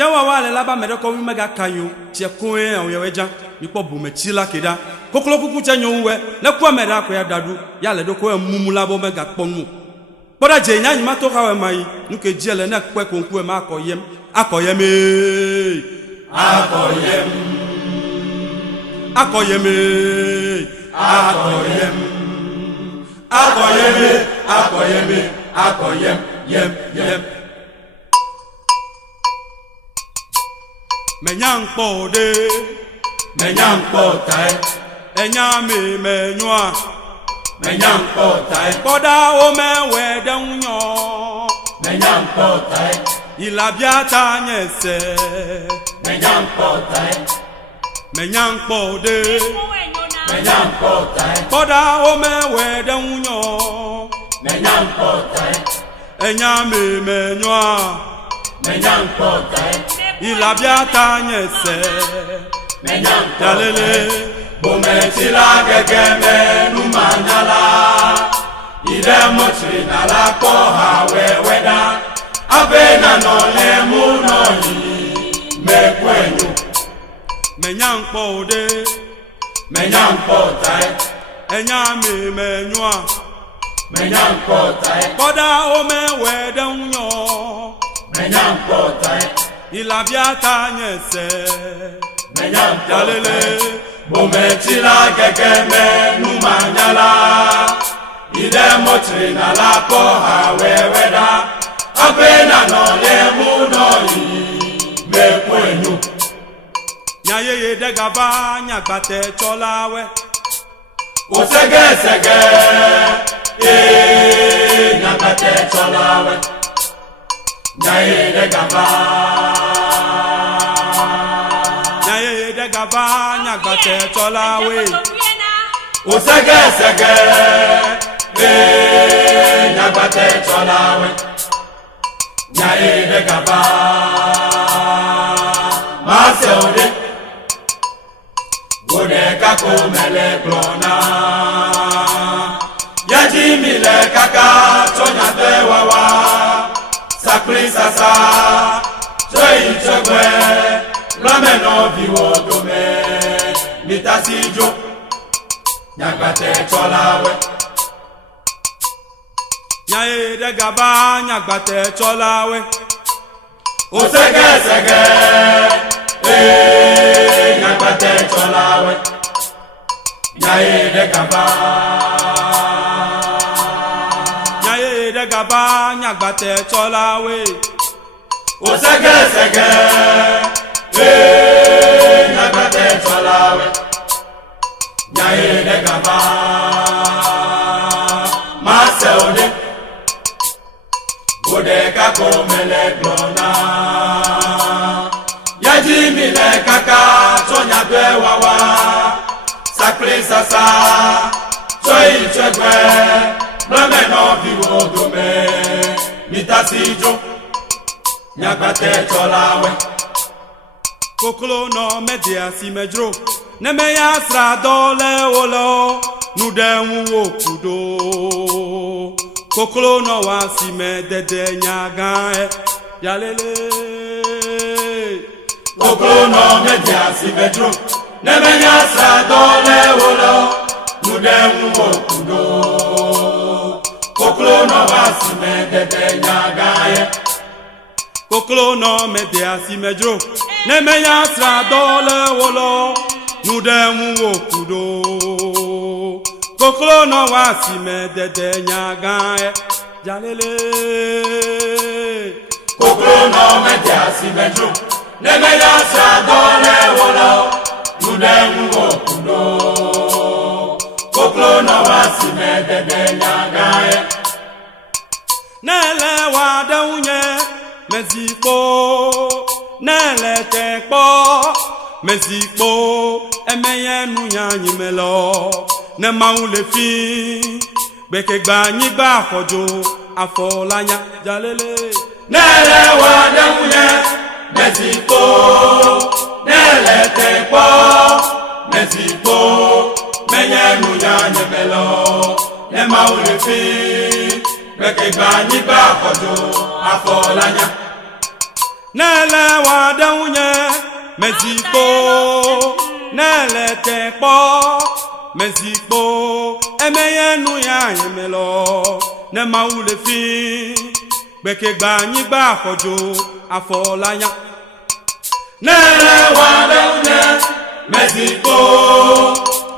Chewa wale laba medoko mega kanyo che koe o yeweja nipo bumechila keda kokolo kuku chanyo uwe na kwa mera ko ya dadu ya le doko mumula bo mega kponu boda je nya nyima to kawe mai nuke jele na kwe konku e ma akoyem akoyem akoyem akoyem akoyem akoyem akoyem akoyem yem yem Menyangpo de Menyangpo tai Enyame menywa Menyangpo tai Boda o mewe danyo Menyangpo tai Ilabiata nyese Menyangpo tai Menyangpo de Menyangpo tai Boda o mewe danyo Menyangpo tai Enyame menywa Menyangpo tai Ilabiata nyese Menyangtalele Bometila gegeme numanyala Ide mochri na la koha weweda Abena nole munoni Mekwenyu Menyangpo de Menyangpo tai Enyame menywa Menyangpo tai Boda ome weda unyo Menyangpo tai Ilabiata nyese Menyangtalele Bometila gegeme numanyala Ide mochri na la koha weweda Abena nole munoi Mekwenyu Nyayeye degaba nyagbate cholawe Osege sege Nyagbate cholawe Nyayeye degaba Nyagbate cholawe Osege sege Nyagbate cholawe Nyayeye degaba Maseode Wode kako mele glona Yaji mile kaka chonya te wawa Sakri sasa Choi chogwe Lameno viwo dome Mitasijo Nyagbate cholawe Nyaye de gaba Nyagbate cholawe Osege sege Nyagbate cholawe Nyaye de gaba Nyaye de gaba Nyagbate cholawe Osege sege Nyagbate cholawe Nyaye de gaba Maseode Bode kako mele glona Yaji mile kaka chonya dwe wawa Sakri sasa Choi chegwe Blameno viwo dome Mitasijo Nyagbate cholawe Kokolo no media si mejro Neme ya sra dole wolo Nudemu wokudo Kokolo no wasi me dede nyaga Yalele Kokolo no media si mejro Neme ya sra dole wolo Nudemu wokudo Kokolo no wasi me dede nyaga Kokolo no media si mejro Neme ya sra dole wolo Nudemu wokudo Kokolo no wasi me dede nyaga Jalele Kokolo no media si mejro Neme ya sra dole wolo Nudemu wokudo Kokolo no wasi me dede nyaga Nele wada unye Mezipo Nele tekpo Mezipo Emeye nunyanyi melo Ne maule fi Beke gba nyigba kojo Afolanya Jalele Nele wada unye Mezipo Nele tekpo Mezipo Meye nunyanyi melo Ne maule fi Beke gba nyigba kojo Afolanya nele wadunye meziko nele tepo meziko emeyenu ya yemelo ne maule fi gbeke gba yin gba afojo afolanya nele wadunye meziko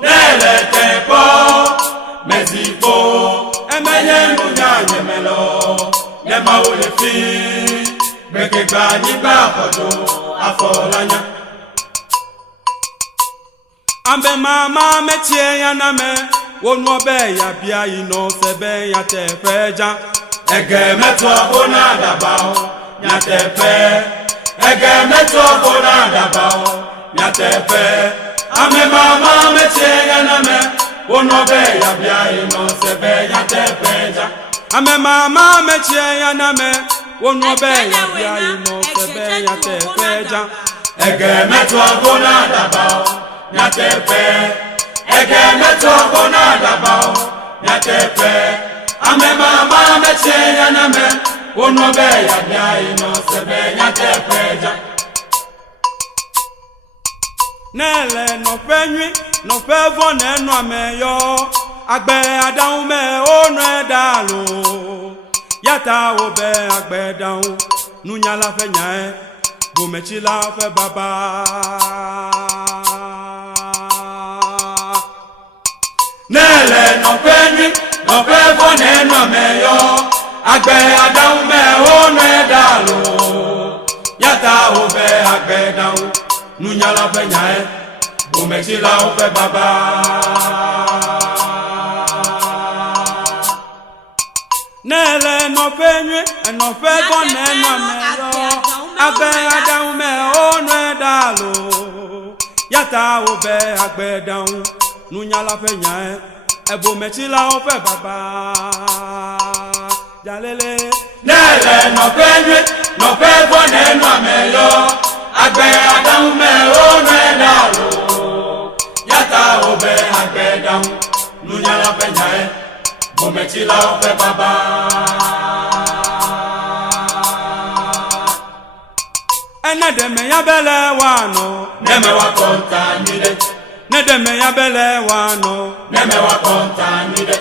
nele tepo meziko emeyenu ya yemelo ne maule fi gbeke gba yin gba afojo afolanya ambe mama metie ya na me wonu obe ya bia ino febe ya tepeja ege meto bona dabao ya tepe ege meto bona dabao ya tepe ambe mama metie ya na me wonu obe ya bia ino febe ya tepeja ambe mama metie ya na me wonu obe ya bia ino febe ya tepeja ege meto bona dabao nyatepe ege meto bona dabao nyatepe ame mama meche ya na me wono be ya bia ino sebe nyatepe ja nele no penwi no fevo ne no ameyo agbe adahun me ono edalo yata obe agbe dahun nunya la fe nya e bo mechi la fe baba nele no penwi no fevo ne no ameyo agbe adahun me ono edalo yata obe agbe dahun nunya la fe nya e bo mechi la fe baba nele no penwi no fevo ne no ameyo agbe adahun me ono edalo yata obe agbe dahun nunya la fe nya e ebo mechi la o fe baba jalele nele no penwi no fevo ne no ameyo agbe adahun me ono edalo yata obe agbe dahun nunya la fe nya e bo mechi la o fe baba enede me ya bele wano neme wa kontanide nede me ya bele wano neme wa kontanide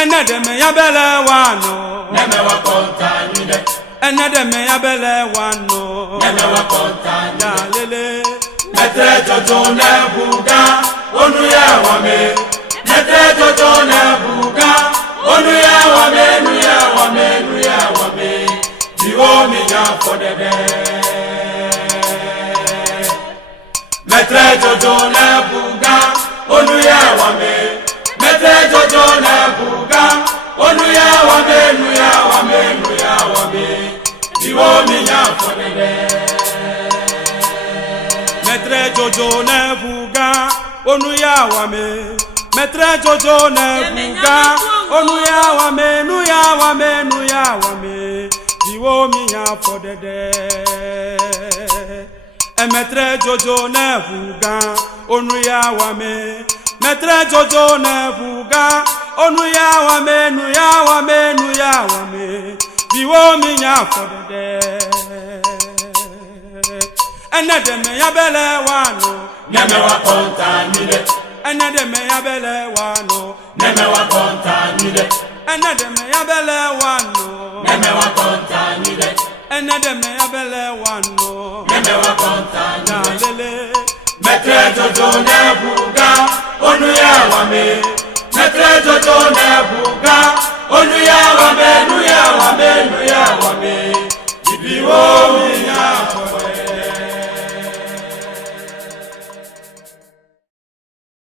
enede me ya bele wano neme wa kontanide enede me ya bele wano neme wa kontanide lele metre jojo ne buga onu ya wa me metre jojo ne buga onu ya wa me nu ya wa me nu ya wa me diwo mi ya fodede metre jojo ne buga onu ya wa me metre jojo ne buga onu ya wa me nu ya wa me nu ya wa me diwo mi ya fodede metre jojo ne buga onu ya wa me metre jojo ne buga onu ya wa me nu ya wa me nu ya wa me diwo mi ya fodede emetre jojo ne buga onu ya wa me metre jojo ne buga onu ya wa me nu ya wa me nu ya wa me biwo mi ya fodede enede me ya bele wano neme wa kontanide enede me ya bele wano neme wa kontanide enede me ya bele wano neme wa kontanide enede me ya bele wano neme wa kontanide metre jojo ne bu